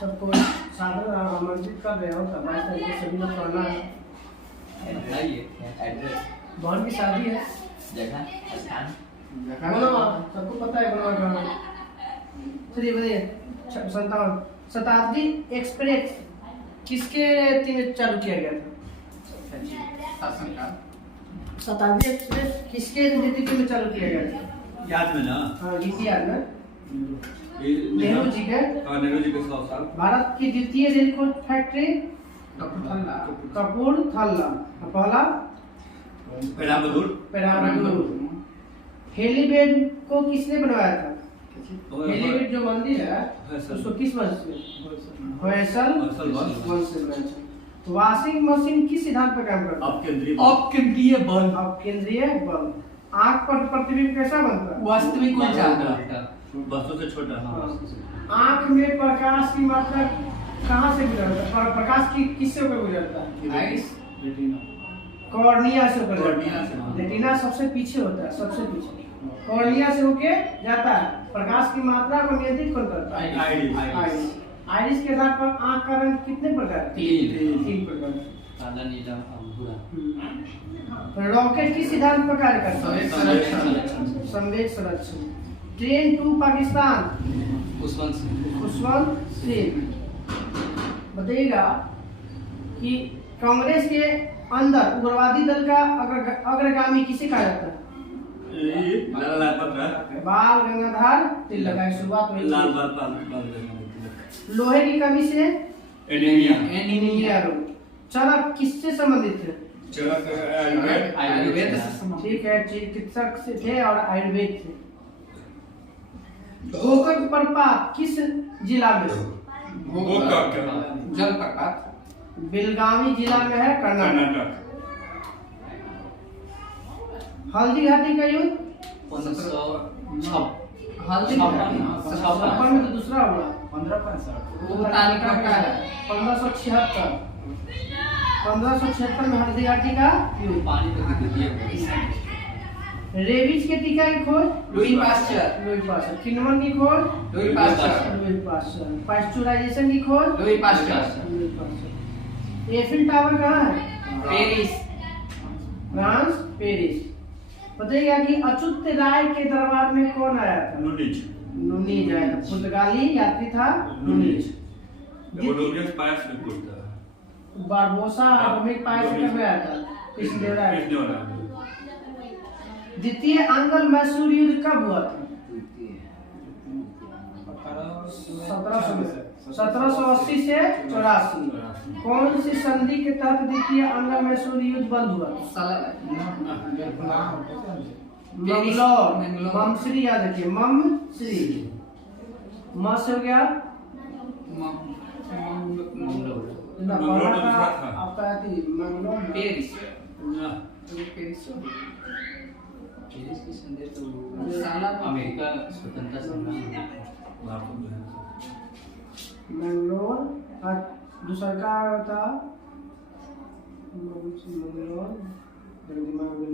सबको सादर आमंत्रित कर रहे हो। 22 तारीख को सभी लोग पढ़ना है। एड्रेस बहन की शादी है। जगह स्थान सबको पता है कहाँ। चलिए बताइए। शताब्दी एक्सप्रेस किसके दिन चालू किया गया था? शताब्दी एक्सप्रेस किसके नेतृत्व में चालू किया गया था? याद में ना? हाँ, इसी याद में। नेहरू जी के। नेहरू जी के 100 साल। भारत की द्वितीय रेल कोच फैक्ट्री कपूरथला। पहला पेरामदूर। हेलीपैड को किसने बनवाया था? हेलीपैड जो मंदिर है उसको किस वंश में? फैसल वंश से बना था। वॉशिंग मशीन किस सिद्धांत पर काम करता है? अपकेंद्रीय बल। अपकेंद्रीय बल। आंख पर प्रतिबिंब कैसा बनता है? वास्तविक ऊर्जा वस्तु से छोटा। आंख में प्रकाश की मात्रा कहाँ से गुजरता है? प्रकाश की किससे होकर गुजरता है? आइस कॉर्निया से होकर जाता है। रेटिना सबसे पीछे होता है, सबसे पीछे। कॉर्निया से होके जाता है। प्रकाश की मात्रा को नियंत्रित कौन करता है? आइरिस। आइरिस के आधार पर आंख का रंग कितने प्रकार? तीन प्रकार। काला, नीला, भूरा। रॉकेट किस सिद्धांत पर कार्य करता है? संवेग संरक्षण। Train to Pakistan Khushwant Singh. बताइएगा कि कांग्रेस के अंदर उग्रवादी दल का अग्रगामी किसे कहा जाता है? बाल गंगाधर तिलक की शुरुआत हुई। लोहे की कमी से एनीमिया रोग। चरक किससे संबंधित है? आयुर्वेद से। ठीक है, चिकित्सक से थे और आयुर्वेद थे। गोकर्ण प्रपात किस जिला में? जलप्रपात बेलगावी जिला में है, कर्नाटक। हल्दी घाटी का युद्ध 1556 में तो दूसरा हुआ। 1576 में हल्दी घाटी का युद्ध। रेबीज के टीका की खोज लुई पास्चर। किण्वन की खोज लुई पास्चर। पास्चुराइजेशन की खोज लुई पास्चर। एफिल टावर कहाँ है? Paris France, Paris. बताइएगा कि अच्युत राय के दरबार में कौन आया था? नुनीज आया था। पुर्तगाली यात्री था नुनीज। बारबोसा आटोमिक पायर से कब आया था? कृष्णदेवराय। द्वितीय अंगल मैसूर युद्ध कब हुआ था? 1780 से 84। कौन सी संधि के तहत द्वितीय अंगल मैसूर युद्ध बंद हुआ? मंगलौर। ममश्री याद रखिए, ममश्री। म से हो गया आपका मंगलौर। पेरिस की संदेश तो अमेरिका स्वतंत्रता संग्राम। मंगलोर। दूसरा का होता मंगलोर। दिमाग में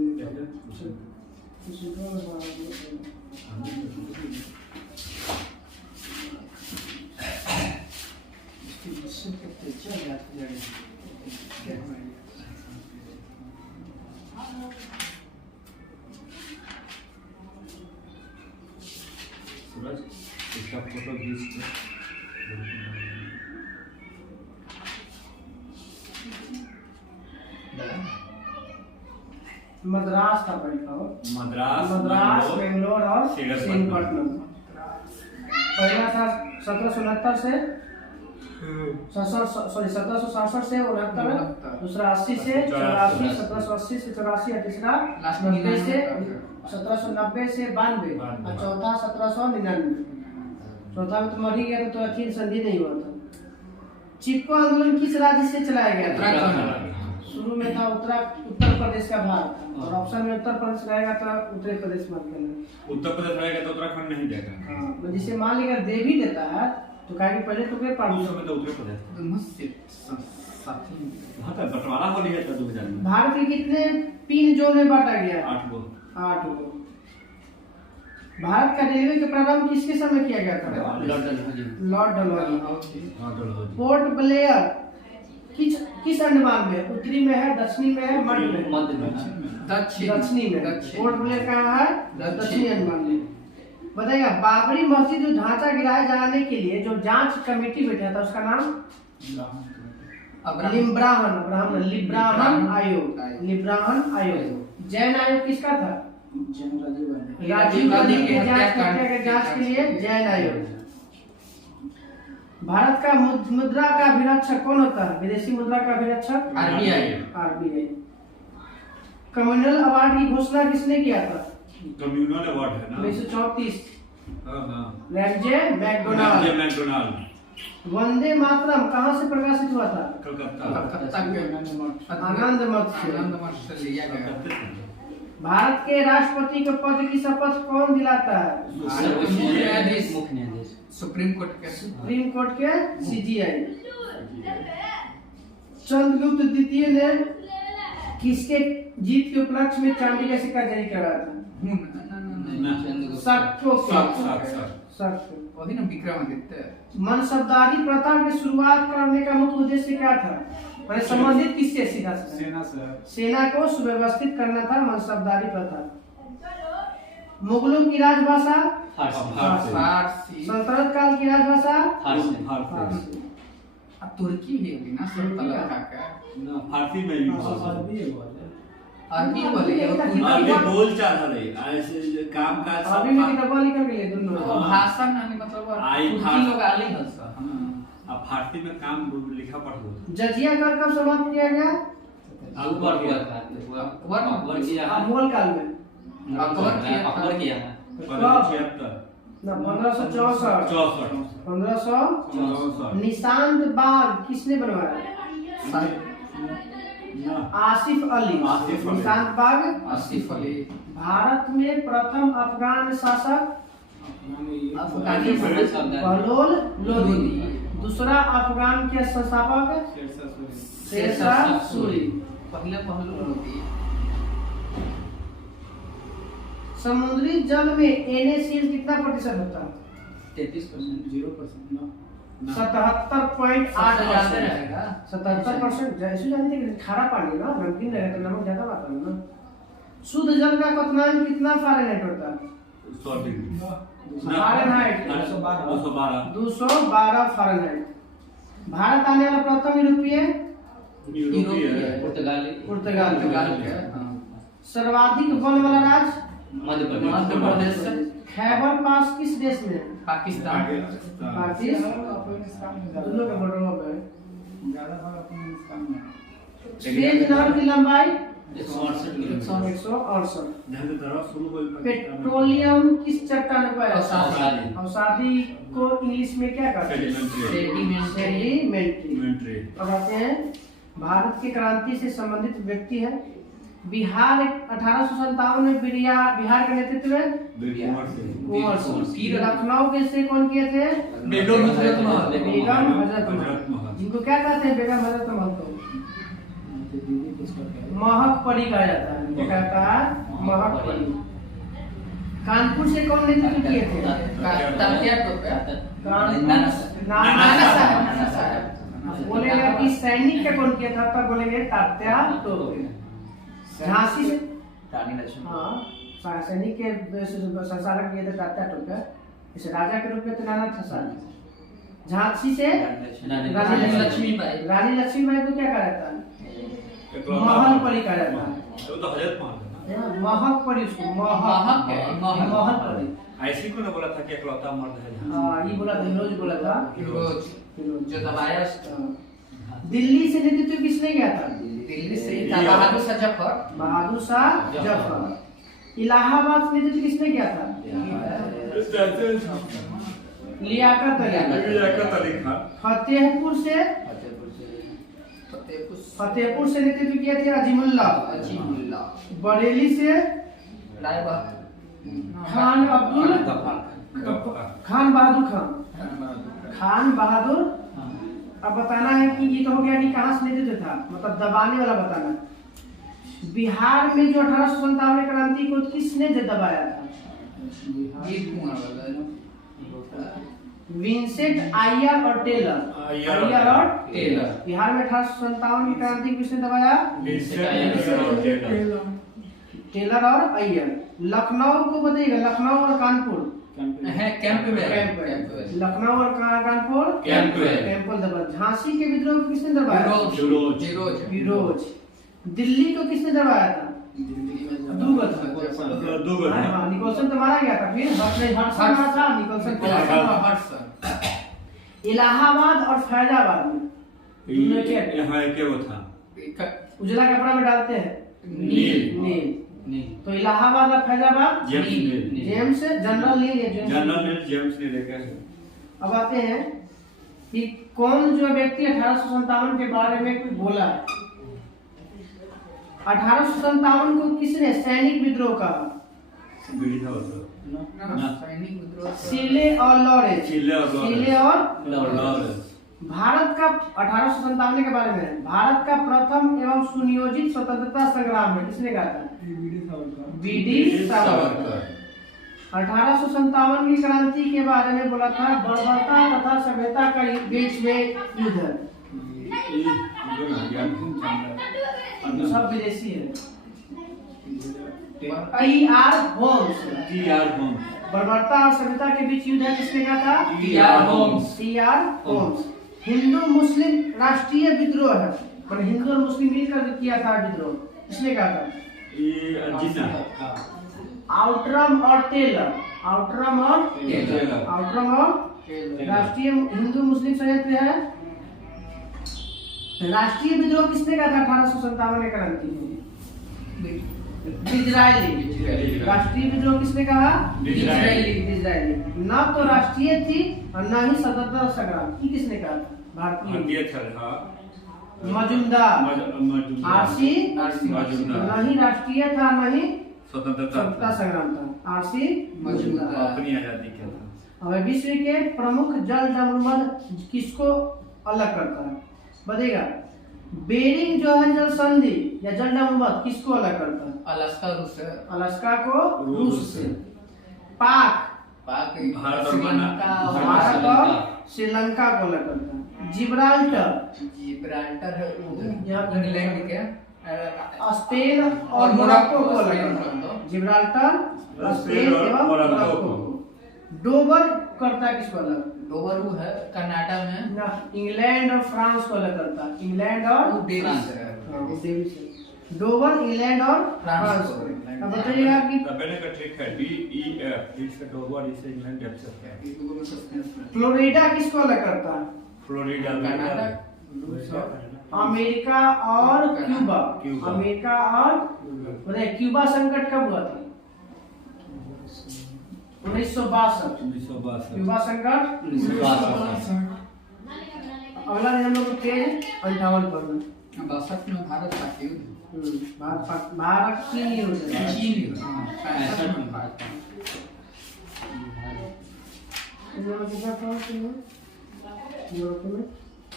इसका फोटो खींच मद्रास का पढ़ा हो। मद्रास, बेंगलोर और श्रीरंगपट्टनम। पहला था 1769 से 1767 से 69। दूसरा 80 से 84, 1780 से 84। और तीसरा 90 से 1790 से 92। और चौथा 1799। चौथा में तो मर ही गया तो अच्छी संधि नहीं हुआ था। चिपको आंदोलन किस राज्य से चलाया गया था? शुरू में था उत्तर प्रदेश का भाग, और ऑप्शन में उत्तर प्रदेश रहेगा तो उत्तर प्रदेश मत करना। उत्तर प्रदेश रहेगा तो उत्तराखंड नहीं देगा। हाँ, जिसे मान लीजिए दे भी देता है तो कहेंगे पहले तो क्या पार्टी में तो उत्तर प्रदेश वहां तक बंटवारा हो लिया था 2000 में। भारत के कितने पिन जोन में बांटा गया है? 8 गो। 8 गो। भारत का रेलवे का प्रारंभ किसके समय किया गया था? लॉर्ड डलहौजी। पोर्ट ब्लेयर किस अंडमान में? उत्तरी में है, दक्षिणी में है, मध्य में? दक्षिणी में। पोर्ट ब्लेयर कहाँ है? दक्षिणी अंडमान में। बताइएगा, बाबरी मस्जिद जो ढांचा गिराए जाने के लिए जो जांच कमेटी बैठा था उसका नाम? लिब्राहन आयोग। जैन आयोग किसका था? राजीव गांधी के जांच के लिए जैन आयोग। भारत का मुद्रा का अभिरक्षक कौन होता है? विदेशी मुद्रा का अभिरक्षक? आरबीआई। कम्युनल अवार्ड की घोषणा किसने किया था? कम्युनल अवार्ड है ना 1934। Ramsay McDonald. वंदे मातरम कहाँ से प्रकाशित हुआ था? कलकत्ता आनंद मठ से लिया गया। भारत के राष्ट्रपति के पद की शपथ कौन दिलाता है? मुख्य न्यायाधीश सुप्रीम कोर्ट के सीजीआई। चंद्रगुप्त द्वितीय ने किसके जीत के उपलक्ष्य में चांदी का सिक्का जारी कराया था? मनसबदारी प्रथा की शुरुआत करने का मुख्य उद्देश्य क्या था? संबंधित किससे? सीधा सेना को सुव्यवस्थित करना था मनसबदारी प्रथा। मुगलों की राजभाषा फारसी। सल्तनत काल की राजभाषा फारसी। तुर्की भी होगी ना? फारसी में अरबी बोल चाल रही ऐसे काम काज अरबी में किताब लिखल गेले दोनों भाषा में मतलब तुर्की लोग आले हंसा। अब फारसी में काम लिखा पढ़ो। जजिया कर कब समाप्त किया गया? अकबर किया मुगल काल में। अकबर किया है 1564। निशांत बाग किसने बनवाया? आसिफ अली। निशांत बाग आसिफ अली। भारत में प्रथम अफगान शासक बहलोल लोदी। दूसरा अफगान के संस्थापक शेरशाह सूरी। पहले बहलोल लोदी। समुद्री जल में NaCl कितना प्रतिशत होता है? 33%। 0%। 77.8%। 77%। जैसे जानते हैं खारा पानी ना नमकीन रहे तो नमक ज्यादा मात्रा में ना। शुद्ध जल का क्वथनांक कितना फ़ारेनहाइट होता है? 100 डिग्री फ़ारेनहाइट 212 फ़ारेनहाइट। भारत आने वाला प्रथम यूरोपीय पुर्तगाल। सर्वाधिक वन वाला राज्य मध्य प्रदेश। खैबर पास किस देश में? पाकिस्तान। दोनों के बॉर्डर पे ज्यादा भाग अफगानिस्तान में। स्वेज नहर की लंबाई 168। पेट्रोलियम किस चट्टान पर? अवसादी को इंग्लिश में क्या कहते हैं? सेडिमेंट्री। अब आते हैं भारत की क्रांति से संबंधित व्यक्ति है। बिहार 1857 में बिहार के नेतृत्व में कुंवर सिंह। लखनऊ के से कौन किए थे? बेगम हजरत महल। जिनको क्या कहते हैं? बेगम हजरत महल को महक परी कहा जाता है। क्या कहता है? महक परी। कानपुर से कौन नेतृत्व किए थे? नाना साहब। बोलेगा कि सैनिक का कौन किया था? तब बोलेंगे तात्या टोपे। झांसी से सैनिक के संचालक किए थे तात्या टोपे। इसे राजा के रूप में तो नाना था। झांसी से रानी लक्ष्मीबाई को क्या कहा जाता है? महल परी कहा जाता है। महक परी उसको महल परी। ऐसी को ना बोला था कि इकलौता मर्द है। हाँ ये बोला था, हिरोज बोला था। जो दबाया। दिल्ली से नेतृत्व किसने किया था? दिल्ली से बहादुर शाह जफर। इलाहाबाद से नेतृत्व किसने किया था? लियाकत अली खान। फतेहपुर से नेतृत्व किया था अजीमुल्ला। बरेली से खान बहादुर। अब बताना है कि ये तो हो गया कि कहाँ से नेतृत्व था, मतलब दबाने वाला बताना। बिहार में जो 1857 क्रांति को किसने दबाया था? ये कुआं वाला है ना। विंसेंट आयर और टेलर। आयर और टेलर। बिहार में 1857 की क्रांति किसने दबाया? टेलर और अय्यर। लखनऊ को बताइएगा, लखनऊ और कानपुर है कैंप में। लखनऊ और कानपुर कैंपल दबा। झांसी के विद्रोह को किसने दबाया? फिरोज। दिल्ली को किसने दबाया था? निकोलसन तो मारा गया था, फिर हडसन मारा था, निकोलसन। इलाहाबाद और फैजाबाद में क्या वो था? उजला कपड़ा में डालते हैं नील। तो इलाहाबाद और फैजाबाद जेम्स जनरल नील जेम्स ने देखा है। अब आते हैं कि कौन जो व्यक्ति 1857 के बारे में कुछ बोला है। 1857 को किसने सैनिक विद्रोह कहा? सीले और लॉरेंस। भारत का 1857 के बारे में भारत का प्रथम एवं सुनियोजित स्वतंत्रता संग्राम में किसने कहा था? बीडी सावरकर। 1857 की क्रांति के बारे में बोला था बर्बरता तथा सभ्यता का बीच में युद्ध। सब विदेशी है। टी.आर. होम्स। बर्बरता और सभ्यता के बीच युद्ध है, किसने कहा था? टी.आर. होम्स। हिंदू मुस्लिम राष्ट्रीय विद्रोह है, पर हिंदू और मुस्लिम मिलकर किया था विद्रोह, किसने कहा था? आउटरम और टेलर। राष्ट्रीय हिंदू मुस्लिम संयंत्र है। राष्ट्रीय विद्रोह किसने कहा था 1857 की क्रांति में? डिज़रायली। राष्ट्रीय विद्रोह किसने कहा? डिज़रायली। न तो राष्ट्रीय थी और न ही स्वतंत्रता संग्राम। ये किसने कहा था? भारतीय था। मजुमदार। आरसी न ही राष्ट्रीय था न ही स्वतंत्रता संग्राम था। आरसी मजुमदार अपनी आजादी क्या था। अब विश्व के प्रमुख जल जलमंडल किसको अलग करता है? बताइएगा। बेरिंग जो है जल संधि या जल जलमंडल किसको अलग करता है? अलास्का को रूस से। पाक भारत और श्रीलंका को अलग करता है। जिब्राल्टर इंग्लैंड के स्पेन और मोरक्को को अलग करता है। जिब्राल्टर स्पेन एवं मोरक्को। डोबर करता है किसको अलग? डोबर वो है कनाडा में ना। इंग्लैंड और फ्रांस को अलग करता है। इंग्लैंड और डेविस। डोबर इंग्लैंड और फ्रांस को। अब बताइएगा कि का ट्रिक है DEF, इसका डोबर इसे इंग्लैंड डेप्थ है। फ्लोरिडा किसको अलग करता है? Florida Canada. अमेरिका और क्यूबा। अमेरिका और बताइए क्यूबा संकट कब हुआ था? 1962। क्यूबा संकट 1962। अगला हम लोग पेज 58 पढ़ना। 62 में भारत पाकिस्तान भारत चीन युद्ध।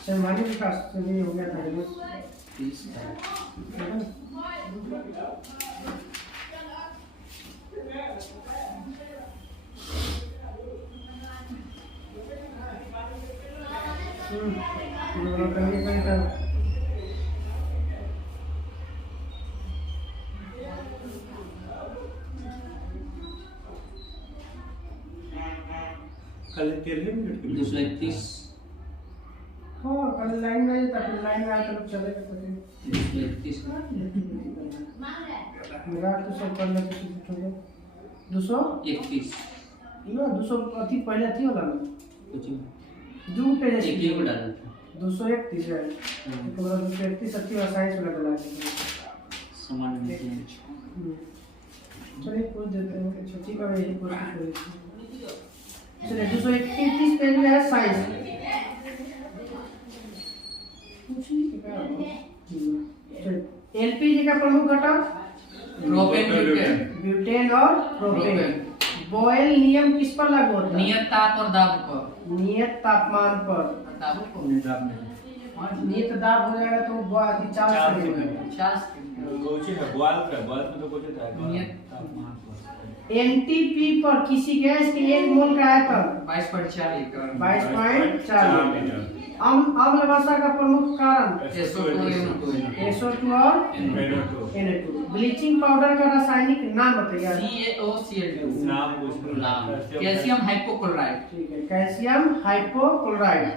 सर्वांगीण विकास से भी हो गया था। कल 13 मिनट की 231। हाँ कल लाइन में था, फिर लाइन में आकर लोग चले गए। 231 मेरा तो सब करने के छोटे 231 ना 200 अति पहले थी वाला ना कुछ दो पेज एक ही डाला था 231 है तो 231 अति और साइंस वाला डाला है समान में चलिए पूछ देते हैं छोटी का यही कोशिश करेंगे। चलिए 231 पेज में है साइंस। एलपीजी का प्रमुख घटक प्रोपेन ब्यूटेन और प्रोपेन। बॉयल नियम किस पर लागू होता है? नियत ताप और दाब पर। नियत तापमान पर। नियत दाब हो जाएगा तो 50 गोचे है बॉयल में तो गोचे था नियत तापमान पर एनटीपी पर किसी गैस के 1 मोल का आयतन 22.4 लीटर 22.4 लीटर। अम्ल वर्षा का प्रमुख कारण SO2 और NO2। ब्लीचिंग पाउडर का रासायनिक नाम बताइए। CaOCl2 नाम पूछ लो। Calcium hypochloride. ठीक है, कैल्शियम हाइपोक्लोराइड।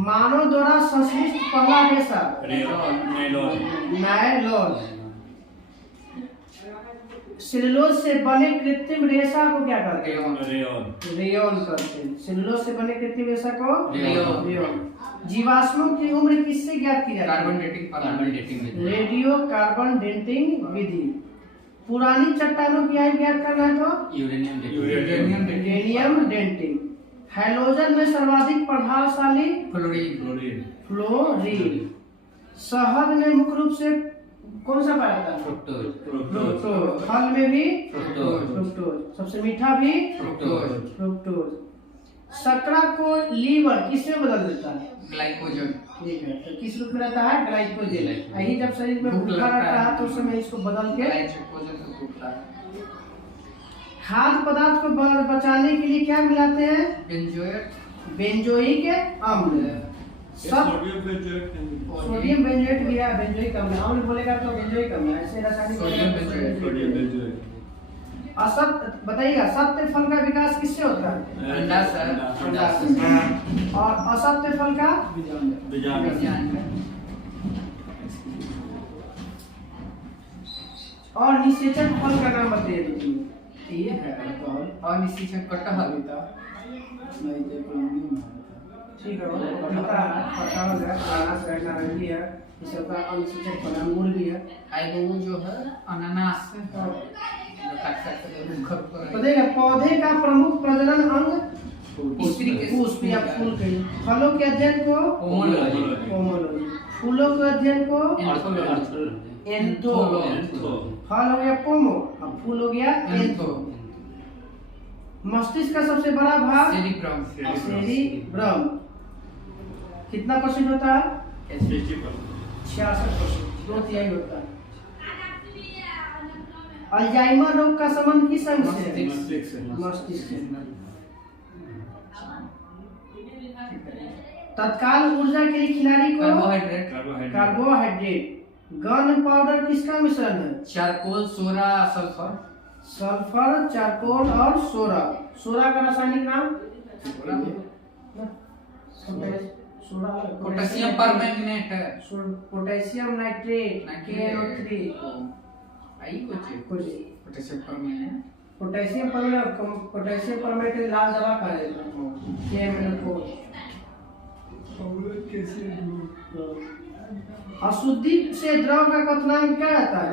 मानव द्वारा संश्लिष्ट पहला रेशा नायलॉन। सेलुलोज से बने कृत्रिम रेशा को क्या कहते हैं? रेयॉन कहते हैं। सेलुलोज से बने कृत्रिम रेशा को रेयॉन। जीवाश्मों की उम्र किससे ज्ञात की जाती है? Carbon dating radio carbon dating विधि। पुरानी चट्टानों की आयु ज्ञात करना है तो यूरेनियम डेटिंग। हैलोजन में सर्वाधिक प्रभावशाली फ्लोरीन। शहद में मुख्य रूप से कौन सा पाया जाता है? फ्रुक्टोज। फल में भी फ्रुक्टोज। सबसे मीठा भी फ्रुक्टोज। शर्करा को लीवर किसमें बदल देता है? ग्लाइकोजन। ठीक है, तो किस रूप में रहता है? ग्लाइकोजन। यही जब शरीर में भूखा रहता है तो उस समय इसको बदल के खाद्य पदार्थ को बचाने के लिए क्या मिलाते हैं? बेंजोइक अम्ल। सब सोडियम बेंजोएट भी है, बेंजोइक अम्ल। अम्ल बोलेगा तो बेंजोइक अम्ल। ऐसे रासायनिक असत्य बताइएगा। सत्य फल का विकास किससे होता है? अंडा से। और असत्य फल का और निषेचन फल का नाम बताइए। ये है और निषेचन कटहल होता ठीक है, पता है, अनानास है, नारंगी है, ये सब का अनिषेचन फल। अंगूर भी है। वो जो है अनानास बताइएगा। पौधे का प्रमुख प्रजनन अंग पुष्प या फूल के। फलों के अध्ययन को पोमोलॉजी। फूलों के अध्ययन को एंथोलॉजी। फल हो गया पोमो और फूल हो गया एंथो। मस्तिष्क का सबसे बड़ा भाग सेरिब्रम। कितना परसेंट होता है? 66%। 2/3 होता है। अल्जाइमर रोग का संबंध किस अंग से? मस्तिष्क से। तत्काल ऊर्जा के लिए खिलाड़ी को कार्बोहाइड्रेट। गन पाउडर किसका मिश्रण है? Charcoal, soda, sulphur. Sulphur, charcoal और सोडा। सोडा का रासायनिक नाम? Potassium permanganate. Potassium nitrate KNO3। Potassium permanganate. Potassium permanganate लाल दवा का है KMNO4। अशुद्धि से द्रव का क्वथनांक क्या रहता है?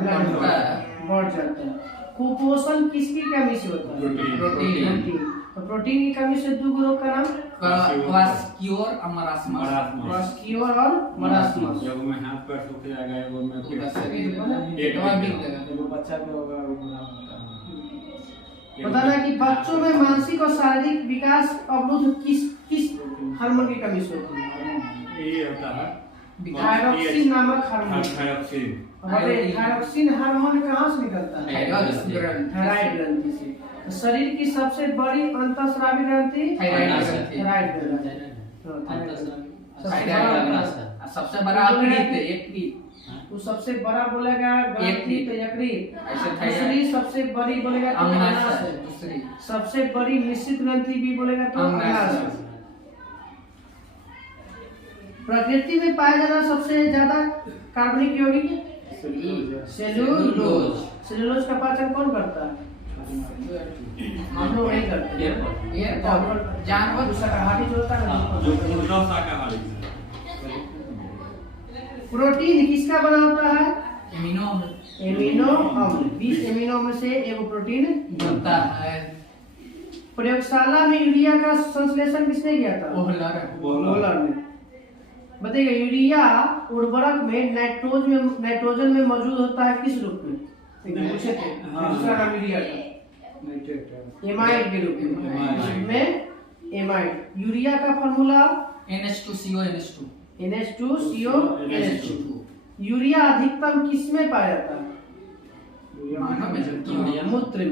बढ़ जाता है। कुपोषण किसकी कमी से होता है? प्रोटीन। तो प्रोटीन की कमी से 2 रोग का नाम? क्वास्कियोर और मरासमस। क्वास्कियोर और मरासमस। जब में हाथ पैर सूख जाएगा वो में बच्चा भी होगा। बताना कि बच्चों में मानसिक और शारीरिक विकास अवरुद्ध किस हार्मोन की कमी से होती है? ये होता है थायरॉक्सिन नामक हार्मोन। थायरॉक्सिन हार्मोन कहाँ से निकलता है? थायराइड ग्रंथि से। शरीर की सबसे बड़ी अंतःस्रावी ग्रंथि थायराइड ग्रंथि। सबसे बड़ा यकृत। तो सबसे बड़ा बोलेगा ग्रंथि तो यकृत। दूसरी सबसे बड़ी बोलेगा तो अग्नाशय। सबसे बड़ी निश्चित ग्रंथि भी बोलेगा तो अग्नाशय। प्रकृति में पाया जाना सबसे ज्यादा कार्बनिक यौगिक सेलुलोज। सेलुलोज का पाचन कौन करता है? हम लोग नहीं करते। जानवर शाकाहारी जो होता है ना। प्रोटीन किसका बना होता है? एमिनो अम्ल। 20 एमिनो अम्ल से एक प्रोटीन बनता है। प्रयोगशाला में यूरिया का संश्लेषण किसने किया था? ओहलर ने। बताइए, यूरिया उर्वरक में नाइट्रोजन में मौजूद होता है किस रूप में? पूछे थे दूसरा नाम यूरिया का एमाइड के रूप में। एमाइड। यूरिया का फॉर्मूला NH2CO NH2। यूरिया अधिकतम किस में पाया जाता है? मानव में जलता है। मूत्र में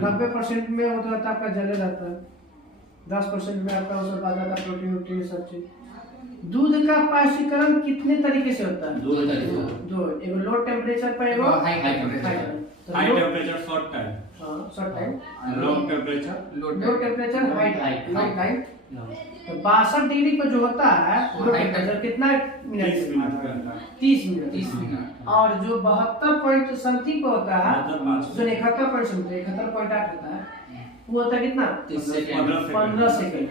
90% में वो तो रहता है आपका जले रहता है, 10% में आपका वो सब आ जाता है, प्रोटीन वोटीन सब चीज। दूध का पाश्चीकरण कितने तरीके से होता है? दो तरीके। दो, एक लो टेम्परेचर पर, एक high temperature. High temperature short time, short time, low temperature low temperature high time. तो 62 डिग्री पर जो होता है लो टेम्परेचर कितना मिनट? 30 मिनट का। 30 मिनट। 30 मिनट। और जो 72 पॉइंट समथिंग पे होता है, 72 जो 71.8 होता है, वो होता है कितना? 15 सेकंड।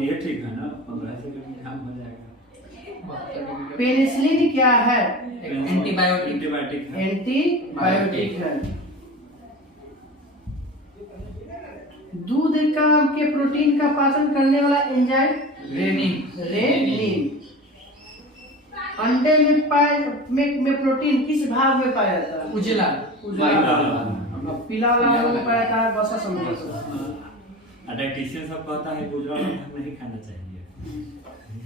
ये ठीक है ना, 15 सेकंड में काम हो जाएगा। पेनिसिलिन क्या है? एंटीबायोटिक है। एंटीबायोटिक है। दूध के प्रोटीन का पाचन करने वाला एंजाइम रेनिन। अंडे में प्रोटीन किस भाग में पाया जाता है? उजला। पीला वाला में पाया जाता है, बसा समझ। डाइटिशियन सब कहता है गुजरा नहीं खाना चाहिए।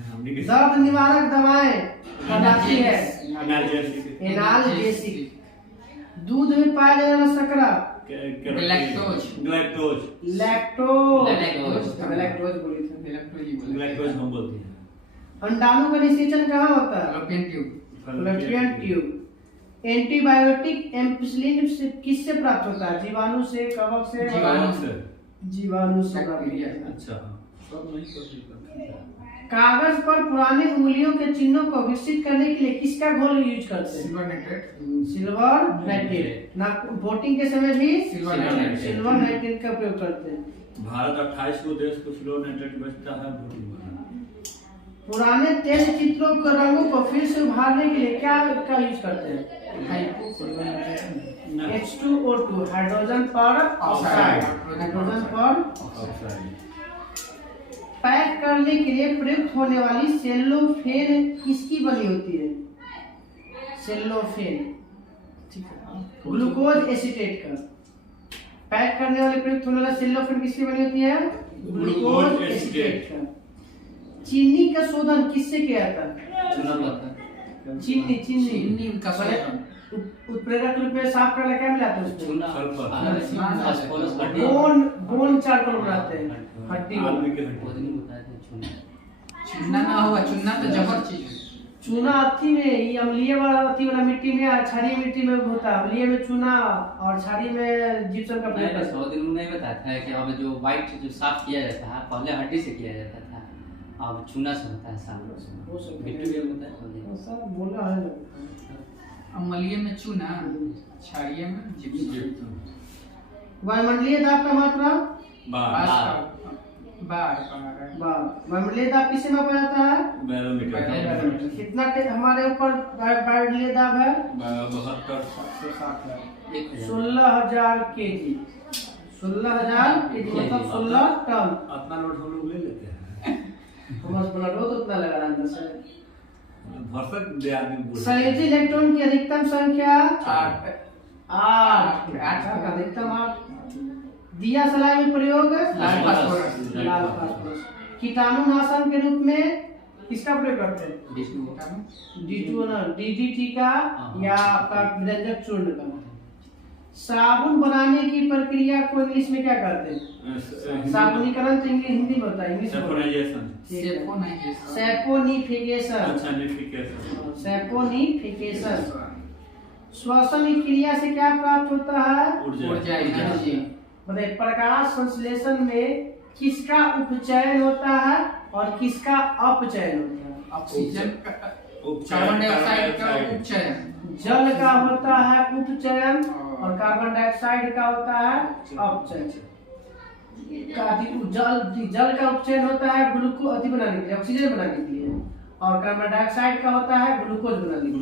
हमने दर्द निवारक दवाएं बनाती है एनाल्जेसिक। दूध में पाया जाने वाला शर्करा लैक्टोज बोली थी। ग्लैक्टोज हम बोलते हैं। अंडाणु का निषेचन कहाँ होता है? Fallopian tube. एंटीबायोटिक एम्पिसिलिन से किससे प्राप्त होता है? जीवाणु से, कवक से? जीवाणु से प्राप्त होता है। अच्छा, सब नहीं कोशिश करते। कागज पर पुराने उंगलियों के चिन्हों को विकसित करने के लिए किसका घोल यूज करते हैं? Silver nitrate. ना वोटिंग के समय भी सिल्वर नाइट्रेट का प्रयोग करते हैं। भारत 28 को देश को सिल्वर नाइट्रेट बेचता है। पुराने तेल चित्रों के रंगों को फिर से उभारने के लिए क्या का यूज करते हैं? H2O2 हाइड्रोजन पर ऑक्साइड। पैक करने के लिए प्रयुक्त होने वाली सेलोफेन किसकी बनी होती है? सेलोफेन, ठीक है, ग्लूकोज एसीटेट का। पैक करने वाले प्रयुक्त होने वाला सेलोफेन किसकी बनी होती है? ग्लूकोज एसीटेट का। चीनी का शोधन किससे किया था? चीनी का शोधन उत्प्रेरक रूप में साफ करने क्या मिलाते हैं उसमें? बोन चार्कोल बनाते हैं, हड्डी चूना ना होगा, चूना तो जबर चीज है। चूना अथी में, ये अम्लीय वाला मिट्टी में, क्षारीय मिट्टी में होता है। अम्लीय में चूना और क्षारीय में जिप्सम का प्रयोग करते हैं। 100 दिन में बताता है कि अब जो व्हाइट जो साफ किया जाता है पहले हड्डी से किया जाता था, अब चूना से होता है। सालों से हो सकता है, मिट्टी में होता है। सर बोला है ना। अम्लीय में चूना, क्षारीय में जिप्सम। वायुमंडलीय दाब का मात्रा? वायुमंडलीय दाब किससे मापा जाता है? बैरोमीटर। कितना हमारे ऊपर वायुमंडलीय दाब है? 16,000 केजी। 16,000 केजी मतलब 16 टन। अपना लोड हम लोग ले लेते हैं। बस ब्लड हो तो उतना लगा अंदर से। भरसक दे आदमी। संयोजी इलेक्ट्रॉन की अधिकतम संख्या 8। अधिकतम 8। दिया सलाई में प्रयोग? लाल फास्फोरस। कीटाणुनाशन के रूप में किसका प्रयोग करते हैं? D2O। DDT का या आपका व्यंजक चूर्ण का। साबुन बनाने की प्रक्रिया को इंग्लिश में क्या कहते हैं? साबुनीकरण तो इंग्लिश हिंदी में होता है, इंग्लिश सैपोनिफिकेशन। श्वसन की क्रिया से क्या प्राप्त होता है? ऊर्जा, एनर्जी। मतलब प्रकाश संश्लेषण में किसका उपचयन होता है और किसका अपचयन होता है? ऑक्सीजन, कार्बन डाइऑक्साइड का उपचयन। जल का होता है उपचयन और कार्बन डाइऑक्साइड का होता है अपचयन। जल का उपचयन होता है ग्लूकोज बनाने के लिए, ऑक्सीजन बनाने के लिए, और कार्बन डाइऑक्साइड का होता है ग्लूकोज बनाने के लिए।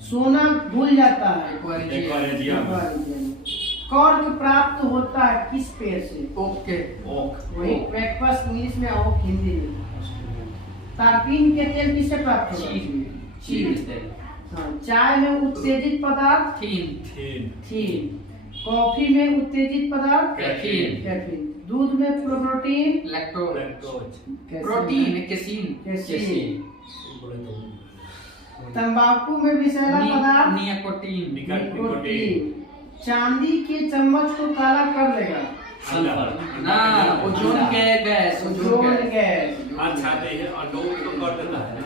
सोना घुल जाता है। कॉर्क प्राप्त होता है किस पेड़ से? वही क्वेकस इंग्लिश में, ओक हिंदी में। तारपीन के तेल किससे प्राप्त होता है? चाय में उत्तेजित पदार्थ? थीन। कॉफी में उत्तेजित पदार्थ? कैफीन। दूध में प्रोटीन? लैक्टोज। Protein casein. तंबाकू में विषैला पदार्थ निकोटीन। निकोटीन। चांदी के चम्मच को काला कर लेगा। सल्फर ना ओजोन के गैस, ओजोन गैस। अच्छा देखिए, और लोग तो कर देता है ना,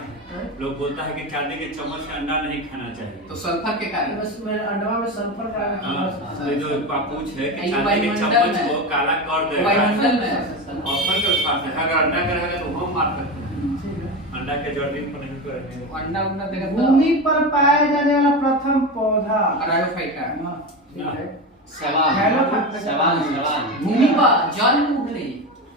लोग बोलता है कि चांदी के चम्मच से अंडा नहीं खाना चाहिए, तो सल्फर के कारण। बस मेरे अंडवा में सल्फर का हाँ, ये जो पापूछ है कि ये चांदी के वायुमंडल चम्मच में। को काला कर देगा। वायुमंडल में ऑफर के साथ है, अगर अंडा का रहेगा तो हम मार सकते हैं, अंडा के जर्नी पर नहीं करेंगे। अंडा उंडा देगा तो भूमि पर पाया जाने वाला प्रथम पौधा। ब्रायोफाइटा। सवाल हेलो। सवाल सवाल भूमि पर जल में उगले।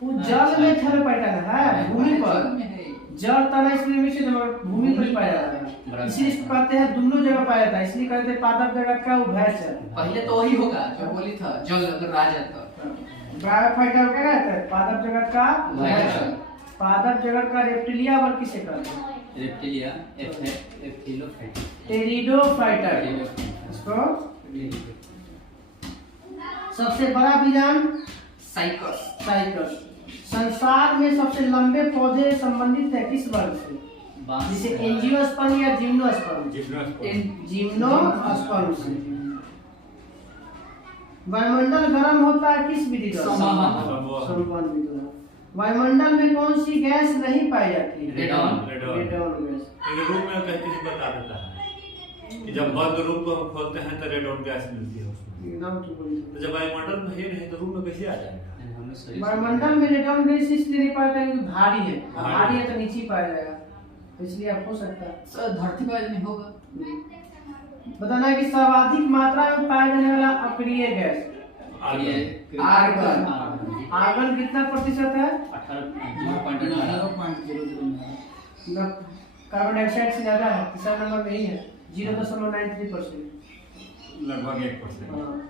वो जल में थल पैदा है, भूमि जल पर। में है। जल तना इसलिए मिश्रित भूमि पर पाया जाता है, इसलिए कहते हैं दोनों जगह पाया जाता है, इसलिए कहते हैं पादप जगत का उभयचर। पहले तो वही होगा जो बोली था, जल अगर राजा था। ब्रायोफाइटा क्या कहते हैं? पादप जगत का उभयचर। पादप जगत का रेप्टिलिया वर्ग किसे कहते हैं? रेप्टिलिया एप्टिलोफाइटा टेरिडोफाइटा। इसको सबसे बड़ा बीजांड साइकस। साइकस। संसार में सबसे लंबे पौधे संबंधित है किस वर्ग से? जैसे एंजियोस्पर्म या जिम्नोस्पर्म। जिम्नोस्पर्म से। वायुमंडल गर्म होता है किस विधि द्वारा? संवहन विधि द्वारा। वायुमंडल में कौन सी गैस नहीं पाई जाती है? रेडॉन। Radon gas. एक रूम में कहते हैं बता देता है कि जब बंद रूम को हम खोलते हैं तो रेडॉन गैस मिलती है उसमें। एकदम ठीक बोली। तो जब वायुमंडल में ही नहीं तो रूम में कैसे आ जाएगा? वायुमंडल में रेडॉन गैस इसलिए नहीं पाया जाता क्योंकि भारी है, भारी भारी है तो नीचे ही पाया जाएगा, इसलिए आप हो सकता है। सर धरती पर नहीं होगा। बताना है कि सर्वाधिक मात्रा में पाया जाने वाला अक्रिय गैस आर्गन। आर्गन कितना प्रतिशत है? 18 कार्बन डाइऑक्साइड से ज्यादा है, तीसरा नंबर नहीं है, 0.93%। लगभग 1%।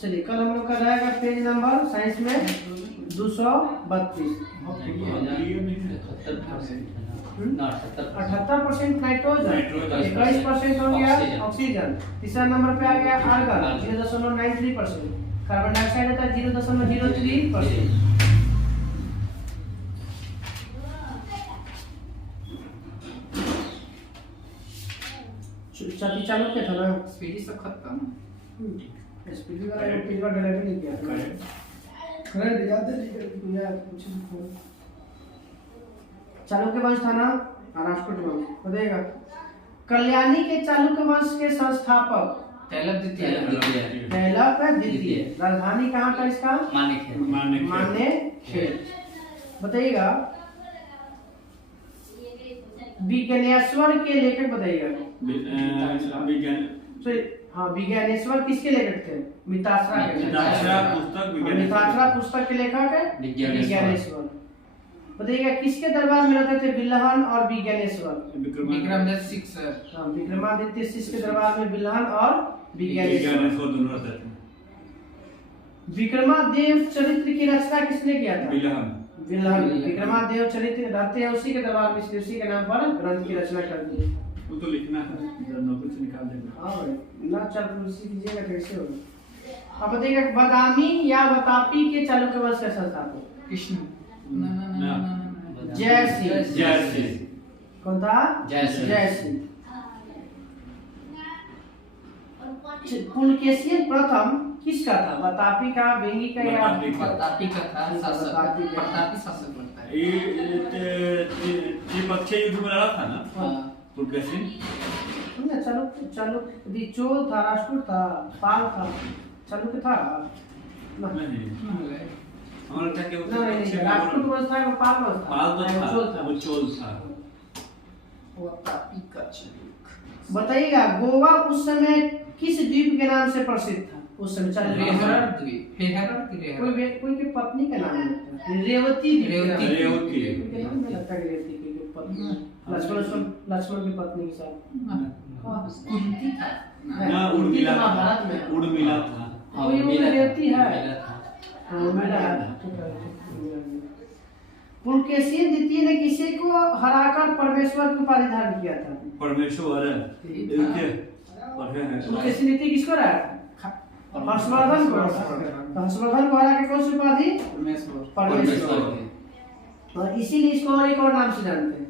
चलिए कल हम लोग का रहेगा पेज नंबर साइंस में 232। 78% नाइट्रोजन, 21% हो गया ऑक्सीजन, तीसरा नंबर पे आ गया आर्गन 0.93%, कार्बन डाइऑक्साइड आता है 0.03%। छाती चालू क्या था ना? स्पीडी से खत्म। स्पीडी वाला पेज का डिलीवरी नहीं किया करंट याद है नहीं यार कुछ भी। चालुक्य वंश था ना, राष्ट्रकूट वंश बताइएगा। कल्याणी के चालुक्य वंश के संस्थापक तैलप द्वितीय। तैलप द्वितीय। राजधानी कहाँ का इसका? मानेखेल। बताइएगा विज्ञानेश्वर के लेखक बताइएगा। हाँ विज्ञानेश्वर किसके लेखक थे? मिताक्षरा के। मिताक्षरा पुस्तक के लेखक है विज्ञानेश्वर। बताइएगा किसके दरबार में रहते थे बिल्हन और विज्ञानेश्वर? विक्रमादित्य शिक्षक। हाँ विक्रमादित्य शिष्य के दरबार में बिल्हन और विज्ञानेश्वर दोनों रहते थे। विक्रमादेव चरित्र की रचना किसने किया था? बिल्हन। विक्रमादेव चरित्र रहते हैं उसी के दरबार में, इसलिए उसी के नाम पर ग्रंथ की रचना कर दी। वो तो लिखना है, जब नौकरी से निकाल देंगे। हाँ भाई ना चल उसी कीजिएगा कैसे होगा। अब बताइएगा बादामी या बतापी के चालुक्य वंश का संस्थापक? कृष्ण। ना जयसिंह। कौन था? जयसिंह। पुलकेशियन प्रथम किसका था? बतापी का, बेंगी का या प्रतापी का था शासक। प्रतापी शासक बनता है। ये पक्षी युद्ध में लड़ा था ना पुलकेशिन। चलो चोल था, राष्ट्रकूट था, पाल था, चालुक्य था नहीं और क्या के नहीं राष्ट्रकूट वंश था, पाल वंश था, पाल था, वो चोल था। प्रतापी का चालुक्य। बताइएगा गोवा उस समय किस द्वीप के नाम से प्रसिद्ध था? उस समय रेहरर द्वीप। कोई की पत्नी का नाम लगता है रेवती। रेवती नाम में लगता है रेवती की पत्नी लक्ष्मण की पत्नी के साथ कुंती था ना, उर्मिला महाभारत में उर्मिला था। कोई रेवती है। पुलकेशिन द्वितीय ने किसी को हराकर परमेश्वर की उपाधि धारण किया था? परमेश्वर पुलकेशिन द्वितीय किसको हराया? हर्षवर्धन को। हर्षवर्धन को हरा के कौन सी उपाधि? परमेश्वर। और इसीलिए इसको और एक और नाम से जानते हैं,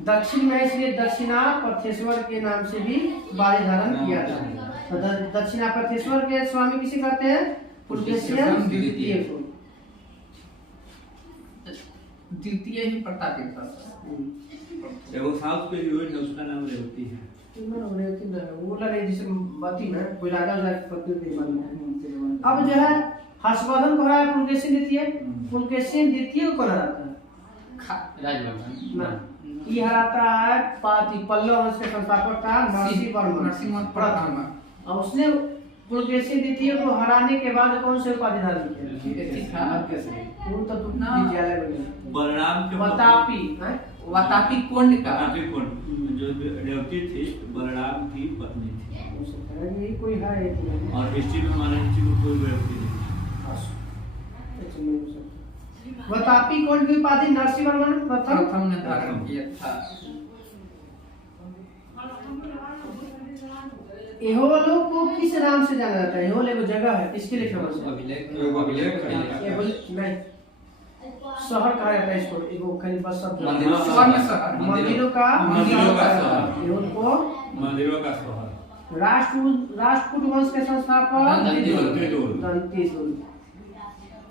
दक्षिण में इसलिए दक्षिणापथेश्वर के नाम से भी बाड़ी धारण किया था। तो दक्षिणापथेश्वर के स्वामी किसे कहते हैं? पुलकेशिन द्वितीय को। द्वितीय ही प्रताप था। एगो साउथ पे हीरोइन है, उसका नाम रेवती है। वो लगे जिसे बाती ना कोई राजा पत्नी नहीं मालूम। अब जो है हर्षवर्धन को हराया पुलकेशिन द्वितीय। पुलकेशिन द्वितीय को हराता है राजवर्धन। ये हराता है पल्लव वंश के संस्थापक था नरसिंह प्रथम। और उसने पुलकेशिन द्वितीय को हराने के बाद कौन से उपाधि धारण किया? वो तो विद्यालय में बलराम के वातापी कुंड का जो रेवती थी बलराम की पत्नी थी। ये कोई है और हिस्ट्री में माना हिस्ट्री में कोई रेवती नहीं। वातापी कुंड की उपाधि नरसिंहवर्मन प्रथम ने धारण किया था। एहोल को किस नाम से जाना जाता है? एहोल एक जगह है, किसके लिए फेमस है? नहीं, शहर कहा जाता है इसको। एगो खाली बस शब्द मंदिरों का एहोल को मंदिरों का शहर। राष्ट्रकूट वंश के संस्थापक दंतीसुर।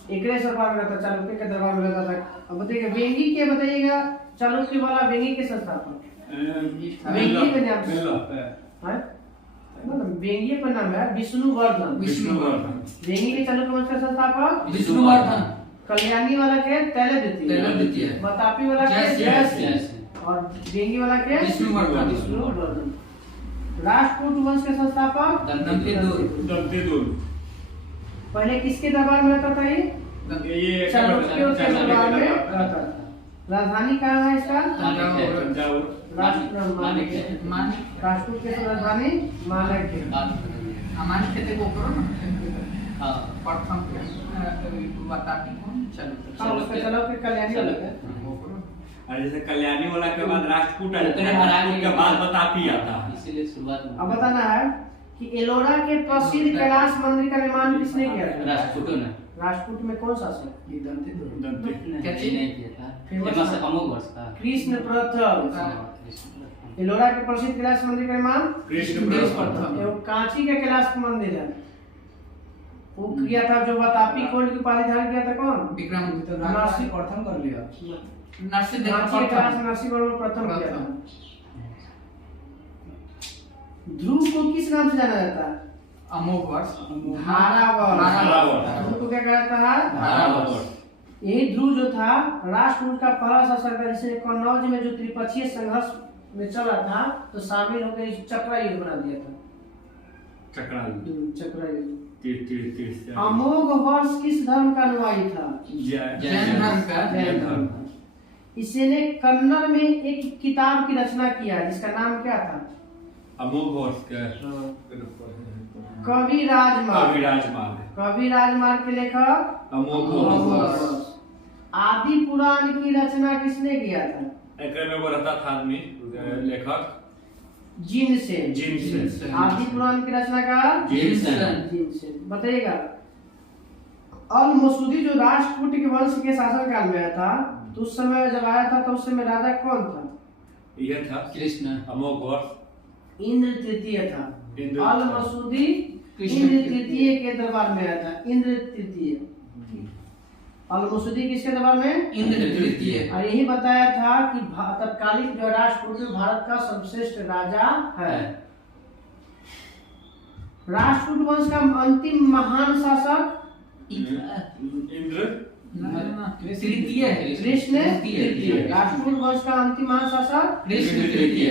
एकरे सरकार में रहता, चालुक्य के दरबार में रहता था। अब बताइएगा वेंगी के, बताइएगा चालुक्य वाला वेंगी के संस्थापक। वेंगी के नाम से वेंगी का नाम है विष्णुवर्धन। वेंगी के चालुक्य वंश का संस्थापक विष्णुवर्धन। कल्याणी वाला के तैलव द्वितीय। वातापी वाला के जयसिंह और वेंगी वाला के विष्णुवर्धन। राष्ट्रकूट वंश के संस्थापक दंतेदुर। पहले किसके दरबार में रहता था? ये चालुक्यों के दरबार में रहता था। राजधानी कहाँ है इसका? तंजावुर। राष्ट्रकूट के राजधानी मानक है। हमारे खेते को करो ना। प्रथम वातापी कुंड चलो फिर कल्याणी वाला है। और जैसे कल्याणी वाला के बाद राष्ट्रकूट आता है, राष्ट्रकूट के बाद वातापी आता है। इसीलिए शुरुआत में अब बताना है कि एलोरा के प्रसिद्ध कैलाश मंदिर का निर्माण किसने किया था? राष्ट्रकूटों ने। राष्ट्रकूट में कौन शासक? नहीं किया था। फेमस अमोघ वर्ष का कृष्ण प्रथम। एलोरा के प्रसिद्ध कैलाश मंदिर का निर्माण कृष्ण प्रथम। एवं कांची का कैलाश मंदिर है, वो किया था जो वातापी कुंड की उपाधि धारण किया था कौन? विक्रमादित्य प्रथम कर लिया। नरसिंह कांची का कैलाश नरसिंहवर्मन प्रथम किया था। ध्रुव को किस नाम से जाना जाता है? अमोघ वर्ष। धारावर्ष। ध्रुव को क्या कहता है? धारावर्ष। यही ध्रुव जो था राष्ट्रकूट का पहला शासक था, जिसे कन्नौज में जो त्रिपक्षीय संघर्ष में चला था तो शामिल होकर इस चक्रा युद्ध बना दिया था। चक्रा युद्ध। अमोघ वर्ष किस धर्म का अनुयायी था? जैन धर्म का। जैन धर्म। इसने कन्नड़ में एक किताब की रचना किया जिसका नाम क्या था? अमोघ वर्ष का कवि राजमार्ग के लेखक अमोघ वर्ष। आदि पुराण की रचना किसने किया था? में वो रहता था आदमी लेखक जिनसेन। आदि पुराण की रचनाकार जिनसेन। बताइएगा अल मसूदी जो राष्ट्रकूट के वंश के शासन काल में आया था, तो उस समय जब आया था तो उस समय राजा कौन था? यह था कृष्ण। अमोघ वर्ष इंद्र तृतीय था। अल मसूदी इंद्र तृतीय के दरबार में आया था। इंद्र तृतीय। अल मसूदी किसके दरबार में? इंद्र तृतीय। और यही बताया था कि तत्कालीन जो राष्ट्रकूट भारत का सर्वश्रेष्ठ राजा है। राष्ट्रकूट वंश का अंतिम महान शासक इंद्र तृतीय। कृष्ण तृतीय। राष्ट्रकूट वंश का अंतिम महान शासक कृष्ण तृतीय।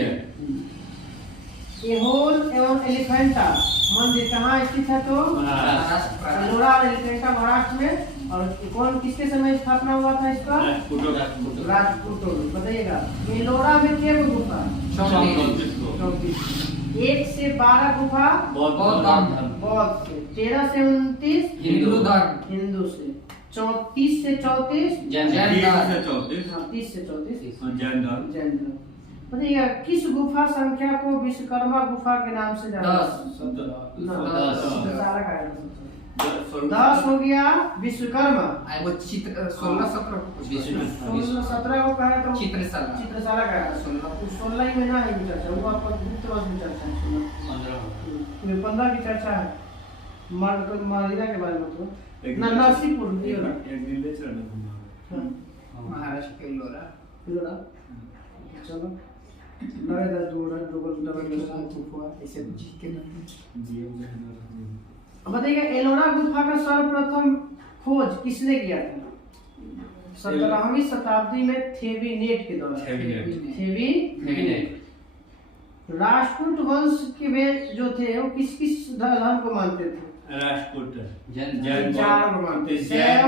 एहोल एवं एलिफेंटा मंदिर कहाँ स्थित है? तो एलोरा और एलिफेंटा महाराष्ट्र में। और कौन किसके समय स्थापना हुआ था इसका? राजपूतों। बताइएगा एलोरा में कितने गुफा? 34। 1 से 12 गुफा बौद्ध से, 13 से 29 हिंदू से, 34 से 34 जैन धर्म। 30 से 34 जैन धर्म। बताइएगा किस गुफा संख्या को विश्वकर्मा गुफा के नाम से जाना? 10। 10 हो गया विश्वकर्मा। वो चित्र 16-17 को कुछ 16-17 को कहा तो चित्रशाला चित्रशाला का 16 ही में ना है चर्चा, वो आपका गुप्त वंश में चर्चा है। 15 की चर्चा है मारिदा के बारे में। तो नरसिंहपुर महाराष्ट्र के लोरा चलो लगे 10 डबल ऐसे कुछ के बताइएगा एलोरा गुफा का सर्वप्रथम खोज किसने किया था? 17वीं शताब्दी में थेवीनेट के दौरान। थेवीनेट राष्ट्रकूट वंश के वे जो थे वो किस किस धर्म को मानते थे? राष्ट्रकूट जैन 4 को मानते थे, शैव,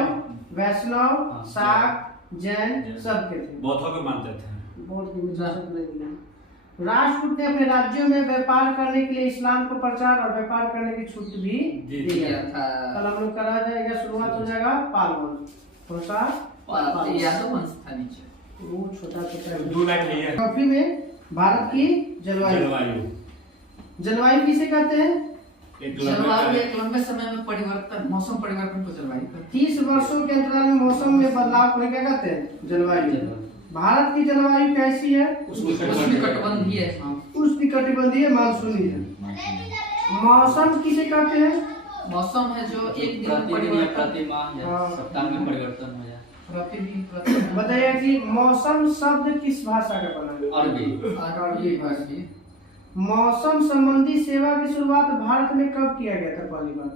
वैष्णव, शाक्त, जैन सबके थे। बौद्धों को मानते थे। बौद्ध की विचारक नहीं। राष्ट्रकूट ने अपने राज्यों में व्यापार करने के लिए इस्लाम को प्रचार और व्यापार करने की छूट भी दिया था। कल हम लोग करा जाएगा, शुरुआत हो जाएगा पाल वंश। कौन सा? यादव वंश था नीचे। वो छोटा 2 लाख है। टॉपिक में भारत की जलवायु किसे कहते हैं? जलवायु एक लंबे समय में परिवर्तन, मौसम परिवर्तन को जलवायु कहते हैं। 30 वर्षों के अंतराल में मौसम में बदलाव को क्या कहते हैं? जलवायु। भारत की जलवायु कैसी है? उष्णकटिबंधीय है। उष्णकटिबंधीय मानसूनी है। मौसम किसे कहते हैं? मौसम है जो एक दिन प्रति माह या सप्ताह में परिवर्तन हो जाए। प्रतिदिन बताइए कि मौसम शब्द किस भाषा का बना है? अरबी भाषा। मौसम संबंधी सेवा की शुरुआत भारत में कब किया गया था पहली बार?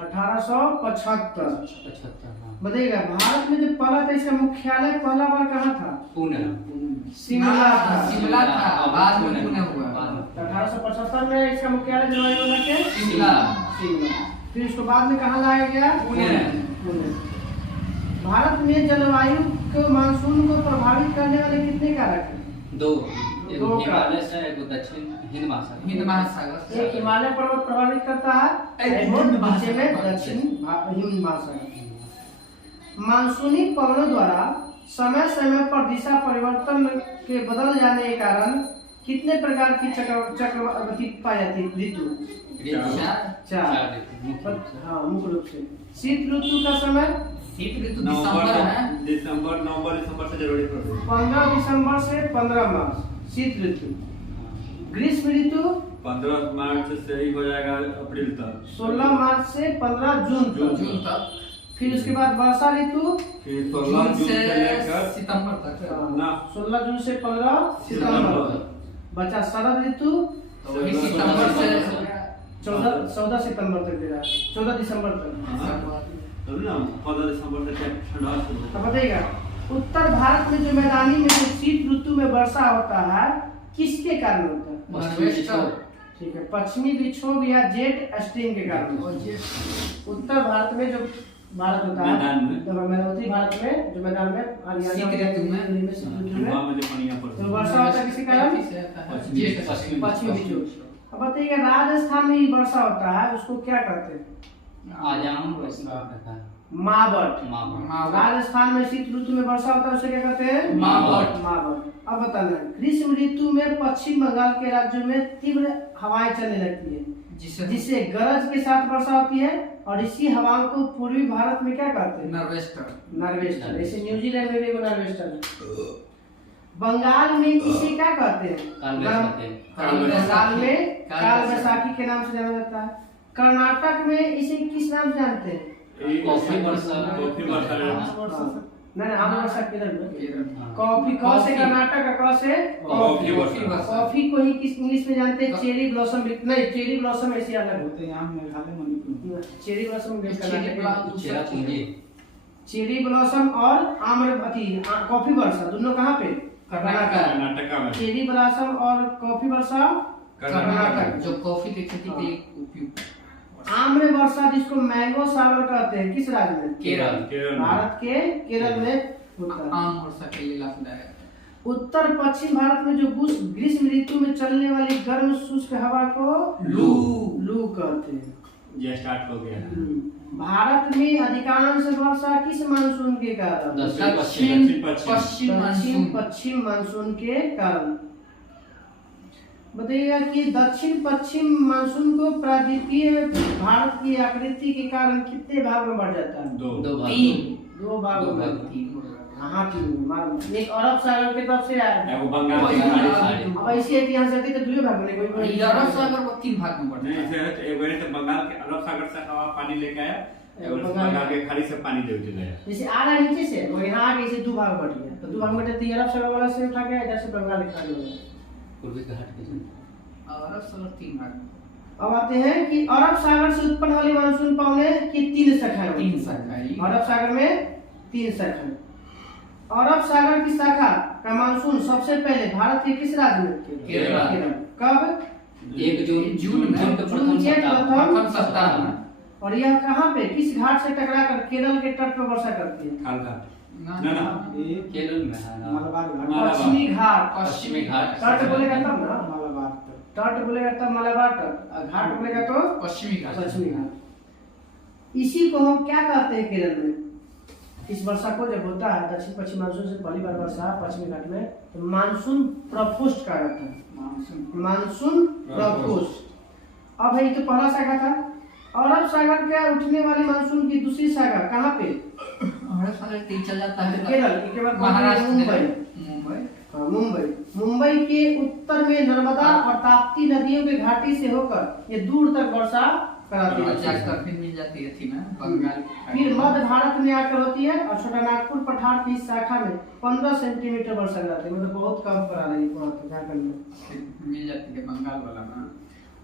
1875। बताइएगा भारत में जो पहला था इसका मुख्यालय पहला बार कहाँ था? पुणे। शिमला था, बाद में पुणे हुआ। 1875 में इसका मुख्यालय जलवायु के शिमला। फिर इसको बाद में कहाँ लाया गया? पुणे। भारत में जलवायु को मानसून को प्रभावित करने वाले कितने कारक हैं? 2, एक हिमालय से, एक दक्षिण हिंद महासागर। एक हिमालय पर्वत प्रभावित करता है, एक नीचे में दक्षिण हिंद महासागर। मानसूनी पवनों द्वारा समय समय पर दिशा परिवर्तन के बदल जाने के कारण कितने प्रकार की चक्रवाती पाई जाती ऋतु? 4। हाँ, मुख्य रूप से शीत ऋतु का समय शीत ऋतु दिसंबर है। नवंबर दिसंबर से जरूरी पड़ती है। 15 दिसंबर से 15 मार्च शीत ऋतु। ग्रीष्म ऋतु 15 मार्च से ही हो जाएगा अप्रैल तक। 16 मार्च से 15 जून तक। फिर उसके बाद वर्षा ऋतु 16 जून से लेकर सितंबर तक ना 16 जून से 15 सितंबर तक। बचा शरद ऋतु सितंबर से 14 सितंबर तक दे रहा है, 14 दिसंबर तक। 15 दिसंबर से ठंडा शुरू। तो बताइएगा उत्तर भारत में जो मैदानी में जो शीत ऋतु में वर्षा होता है किसके कारण होता है? ठीक है, पश्चिमी विक्षोभ या जेट स्ट्रीम के कारण। उत्तर भारत में जो भारत होता है उत्तरी भारत में जो मैदान में तो वर्षा होता है किसी कारण? पश्चिमी विक्षोभ। अब बताइएगा राजस्थान में वर्षा होता है उसको क्या कहते हैं? मावट। राजस्थान में शीत ऋतु में वर्षा होता है उसे क्या कहते हैं? मावट। अब बताना ग्रीष्म ऋतु में पश्चिम बंगाल के राज्यों में तीव्र हवाएं चलने लगती है जिससे गरज के साथ वर्षा होती है और इसी हवाओं को पूर्वी भारत में क्या कहते हैं? नॉर्वेस्टर। जैसे न्यूजीलैंड में भी नॉर्वेस्टर। बंगाल में इसे क्या कहते हैं? बंगाल में काल बैसाखी के नाम से जाना जाता है। कर्नाटक में इसे किस नाम से जानते हैं? कॉफी वर्षा। नहीं हम वर्षा किधर में? कॉफी। क से कर्नाटक का क से कॉफी को ही किस इंग्लिश में जानते हैं? Cherry blossom. नहीं, चेरी ब्लॉसम ऐसे अलग होते हैं। यहाँ Meghalaya Manipur cherry blossom cherry blossom और कॉफी वर्षा दोनों कहाँ पे? कर्नाटक में। चेरी ब्लॉसम और कॉफी वर्षा कर्नाटक। जो कॉफी की खेती के लिए उपयुक्त। आम्र वर्षा जिसको मैंगो शावर कहते हैं किस राज्य में? केरल। भारत के केरल में होता है। आम वर्षा के लिए लाभदायक। उत्तर पश्चिम भारत में जो ग्रीष्म ऋतु में चलने वाली गर्म शुष्क हवा को लू कहते हैं। ये स्टार्ट हो गया। भारत में अधिकांश वर्षा किस मानसून के कारण? पश्चिम मानसून के कारण। बताइएगा कि दक्षिण पश्चिम मानसून को प्रायद्वीपीय भारत की आकृति के कारण कितने भाग में बढ़ जाता है? दो भाग। दो भाग दो में। भाग। हाँ तीन मालूम। एक अरब सागर की तरफ से आया है। वो बंगाल की खाड़ी से। अब ऐसी है कि यहाँ से आती तो दो भाग में कोई ये अरब सागर वो 3 भाग में नहीं बढ़ता है। ऐसे है, एक बार तो बंगाल के अरब सागर से हवा पानी लेके आया, एक बार बंगाल के खाड़ी से पानी दे चले आया। जैसे आ रहा है नीचे से और यहाँ आके इसे दो भाग बढ़ गया, तो दो भाग में बढ़ते अरब सागर वाला से उठा के इधर से बंगाल की खाड़ी वाला। पूर्वी घाट के जन। अरब सागर 3 भाग में। अब आते हैं कि अरब सागर से उत्पन्न वाली मानसून पवने की 3 शाखाएं। 3 शाखाएं। अरब सागर में 3 शाखाएं। अरब सागर की शाखा का मानसून सबसे पहले भारत के किस राज्य में? केरल। कब? 1 जून जून में। के जून के प्रथम सप्ताह में। और यह कहाँ पे किस घाट से टकराकर केरल के तट पर वर्षा करती है? खालघाट। ना ना, ना। केरल में है ना। मालाबार। पश्चिमी घाट। पश्चिमी घाट। तट बोलेगा तब ना मालाबार तट, तट बोलेगा तब मालाबार तट, और घाट बोलेगा तो पश्चिमी घाट। पश्चिमी घाट। इसी को हम क्या कहते हैं केरल में? इस वर्षा को जब होता है दक्षिण पश्चिम मानसून से पहली बार वर्षा पश्चिमी घाट में, तो मानसून प्रपुष्ट कहा जाता है। मानसून प्रपुष्ट। अब है ये तो पहला शाखा था। अरब सागर के उठने वाली मानसून की दूसरी शाखा कहाँ पे? अरब सागर तीन चल जाता है केरल के बाद महाराष्ट्र मुंबई। मुंबई के उत्तर में नर्मदा और ताप्ती नदियों के घाटी से होकर ये दूर तक वर्षा कराती है। जाकर फिर मिल जाती है थी ना बंगाल। फिर मध्य भारत में आकर होती है और छोटा नागपुर पठार की इस शाखा में 15 सेंटीमीटर वर्षा कराती है, मतलब बहुत कम करा रही है झारखंड में। मिल जाती है बंगाल वाला में।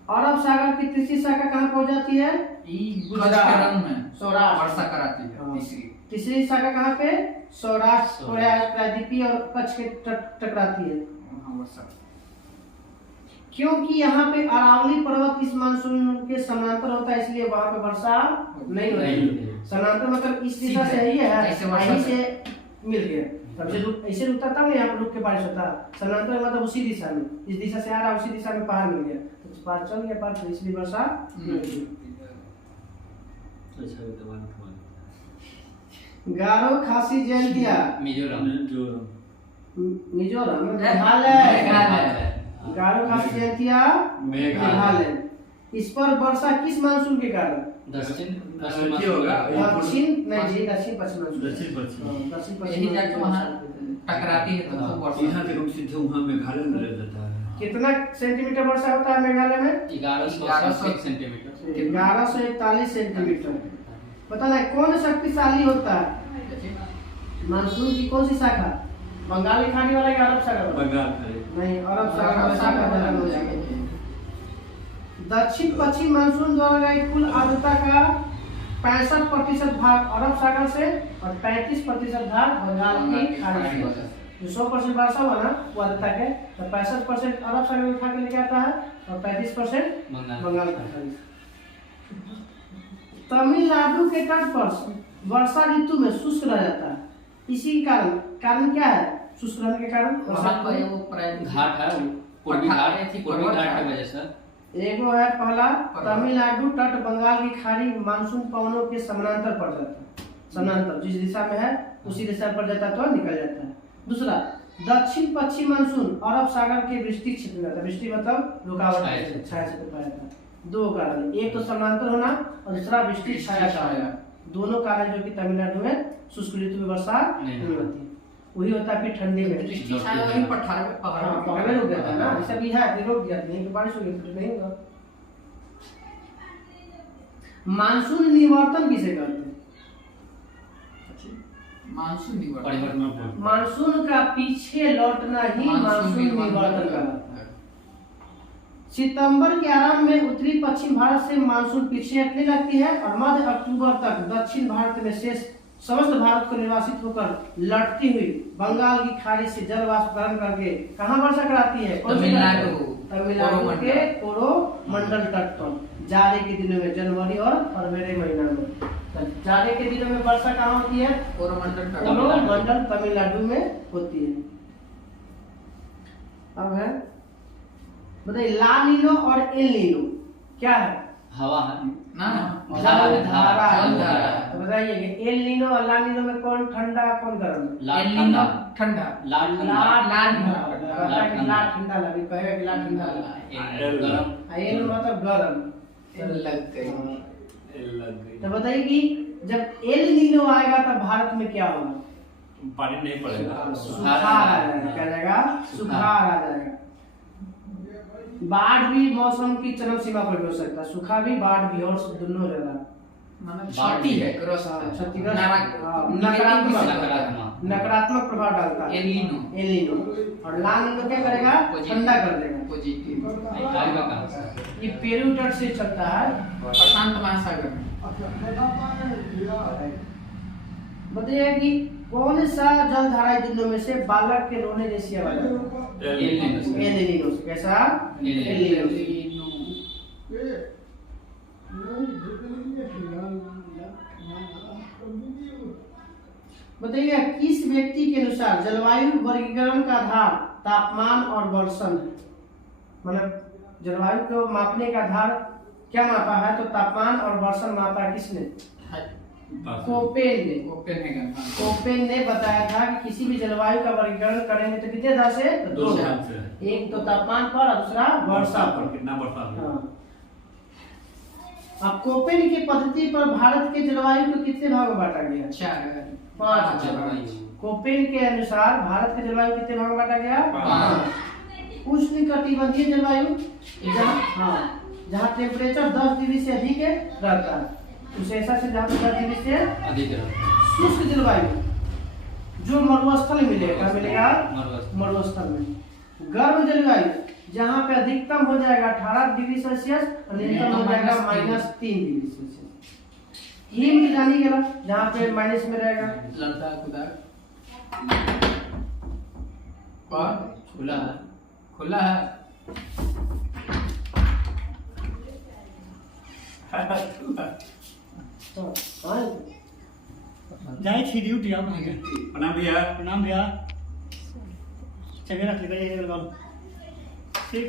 अरब सागर की तीसरी शाखा कहाँ पहुंच जाती है? गुजरात में सौराष्ट्र वर्षा कराती है तीसरी। तीसरी शाखा कहाँ पे? सौराष्ट्र प्रायद्वीपीय और कच्छ के टकराती है। वहाँ वर्षा। क्योंकि यहाँ पे अरावली पर्वत इस मानसून के समानांतर होता है, इसलिए वहाँ पे वर्षा नहीं होती। समानांतर मतलब इस दिशा से ही है, यहीं से मिल गया, तब से ऐसे रुकता तब यहाँ पे रुक के बारिश होता। समानांतर मतलब उसी दिशा में, इस दिशा से आ रहा उसी दिशा में पहाड़ मिल गया, तो पहाड़ चल गया पहाड़, इसलिए वर्षा नहीं हुई। गारो खासी जयंतिया मिजोरम। मिजोरम मेघालय। गारो खासी जयंतिया मेघालय। इस पर वर्षा किस मानसून के कारण? दक्षिण दक्षिण नहीं जी, दक्षिण पश्चिम मानसून। दक्षिण पश्चिम यही जाके वहाँ टकराती है तो वर्षा। यहाँ से सीधे वहाँ मेघालय में रह जाता है। कितना सेंटीमीटर वर्षा होता है मेघालय में? 1100 सेंटीमीटर। 1141 सेंटीमीटर। पता नहीं कौन शक्तिशाली होता है मानसून की कौन सी शाखा? बंगाल की खाड़ी वाला या अरब सागर वाला? बंगाल खाड़ी। नहीं, अरब सागर वाला शाखा ज्यादा हो जाएगा। दक्षिण पश्चिम मानसून द्वारा गई कुल आर्द्रता का 65% भाग अरब सागर से और 35% भाग बंगाल की खाड़ी से। जो 100% वर्षा हुआ ना वो आर्द्रता के, तो 65% अरब सागर में उठा के लेके आता है और 35% बंगाल की खाड़ी से। तमिलनाडु के तट पर वर्षा ऋतु में शुष्क रह जाता है, इसी कारण क्या है? शुष्क रहने के कारण घाट है, पूर्वी घाट की वजह से। एगो है पहला, तमिलनाडु तट बंगाल की खाड़ी मानसून पवनों के समानांतर पड़ जाता है। समानांतर जिस दिशा में है उसी दिशा पर जाता तो निकल जाता है। दूसरा, दक्षिण पश्चिम मानसून अरब सागर के वृष्टि क्षेत्र में जाता है। वृष्टि मतलब रुकावट छाया क्षेत्र पाया जाता है। दो कारण, एक तो समानांतर होना और दूसरा वृष्टि छाया छाया, दोनों कारण जो कि तमिलनाडु में शुष्क ऋतु में वर्षा नहीं होती। वही होता है फिर ठंडी में वृष्टि छाया वही पहाड़ में रुक जाता है ना, ऐसा भी है फिर रुक जाती है कि बारिश हो गई फिर नहीं होगा। मानसून निवर्तन किसे कहते हैं? मानसून निवर्तन। मानसून का पीछे लौटना ही मानसून निवर्तन कहलाता है। सितंबर के आरंभ में उत्तरी पश्चिम भारत से मानसून पीछे हटने लगती है और मध्य अक्टूबर तक दक्षिण भारत में शेष समस्त भारत को निर्वासित होकर लटती हुई बंगाल की खाड़ी से जल वाष्पीकरण करके कहाँ वर्षा कराती है? तमिलनाडु के कोरोमंडल तट पर जाड़े के दिनों में, जनवरी और फरवरी महीना में। जाड़े के दिनों में वर्षा कहाँ होती है? कोरोमंडल तमिलनाडु में होती है। अब है बताइए, ला नीनो और एल नीनो क्या है? हवा है ना, जलधारा। तो बताइए बताइए एल नीनो और ला नीनो में कौन ठंडा कौन गर्म? लाल एल ठंडा नीनो ठंडा, लाल ठंडा ला ठंडा लगी कहेगा कि ला ठंडा लगा। गरम एल मतलब गर्म। लग गई। लग गई। तो बताइए कि जब एल नीनो आएगा तब भारत में क्या होगा? पानी नहीं पड़ेगा। सुखाड़ आ जाएगा। क्या जाएगा? सुखाड़ आ जाएगा। बाढ़ भी मौसम की चरम सीमा पर भी हो सकता है, सूखा भी बाढ़ भी और दोनों जगह मतलब क्षति है, ग्रस्त है। क्षतिग्रस्त नकारात्मक नकारात्मक प्रभाव डालता है एल नीनो। El Nino. और ला नीनो क्या करेगा? ठंडा कर देगा। पॉजिटिव। आएगा कहाँ से? ये पेरू तट से चलता है। प्रशांत महासागर में। बताइए कि कौन सा जल धारा दोनों में से बालक के रोने जैसी आवाज आती है? एल नीनो से। एल नीनो से। कैसा? एल एल नीनो से। बताइए किस व्यक्ति के अनुसार जलवायु वर्गीकरण का आधार तापमान और वर्षण है? मतलब जलवायु को मापने का आधार क्या मापा है? तो तापमान और वर्षण मापा है किसने? कोपेन ने। कोपेन ने बताया था कि किसी भी जलवायु का वर्गीकरण करेंगे तो कितने आधार से? तो दो आधार से। एक तो तापमान पर और दूसरा वर्षा पर। कितना वर्षा हुआ? हाँ। अब कोपेन की पद्धति पर भारत के जलवायु को कितने भाग में बांटा गया? 5 जलवायु। कोपेन के अनुसार भारत के जलवायु कितने भाग में बांटा गया? 5। उष्णकटिबंधीय जलवायु जहाँ टेम्परेचर 10 डिग्री से अधिक रहता है, उस ऐसा से जहाँ 10 डिग्री से अधिक रहता है। शुष्क जलवायु जो मरुस्थल में मिलेगा। क्या मिलेगा? मरुस्थल में। गर्म जलवायु जहाँ पे अधिकतम हो जाएगा 18 डिग्री सेल्सियस और न्यूनतम हो जाएगा -3 डिग्री सेल्सियस। हिम जानी गया जहाँ पे माइनस में रहेगा। लद्दाख उधर और खुला है। जाए छी ड्यूटी आप प्रणाम भैया। प्रणाम भैया। चलिए रख लीजिए ठीक।